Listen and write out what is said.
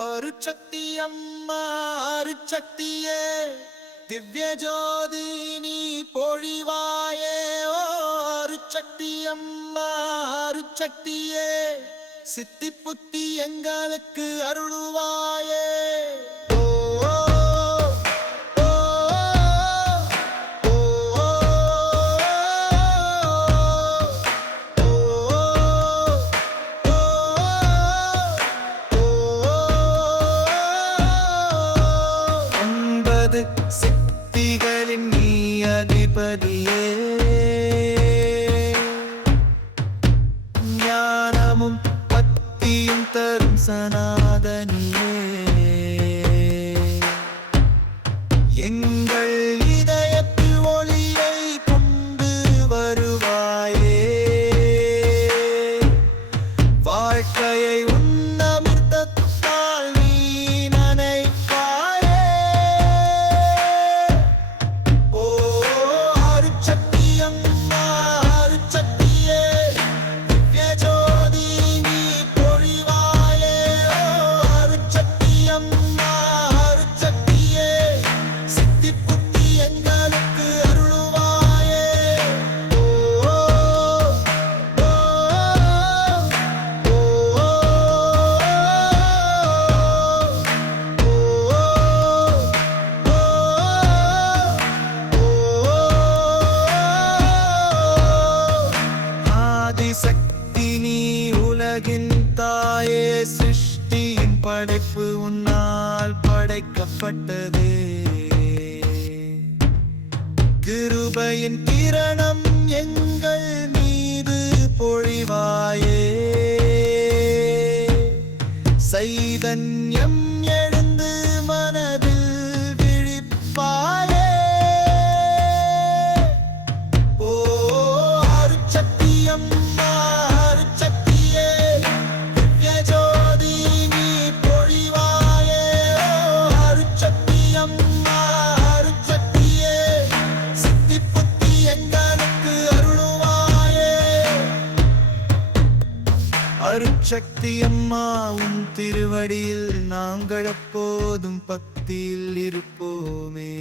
அருட்சக்தி அம்மா அருட்சக்தியே. திவ்ய ஜோதி நீ பொழிவாயே. ஓ அருட்சக்தி அம்மா அருட்சக்தியே. சித்தி புத்தி எங்களுக்கு அருள்வா உமது சித்திகளின் நீ அதிபதியே ஞானமும் பக்தியும் தரும் சனாதனி. உலகின் தாயே சிருஷ்டியின் படைப்பு உன்னால் படைக்கப்பட்டது. கிருபையின் கிரணம் எங்கள் மீது பொழிவாயே. சைதன்யம் அருட்சக்தி அம்மா உன் திருவடியில் நாங்கள் அப்போதும் பக்தியில் இருப்போமே.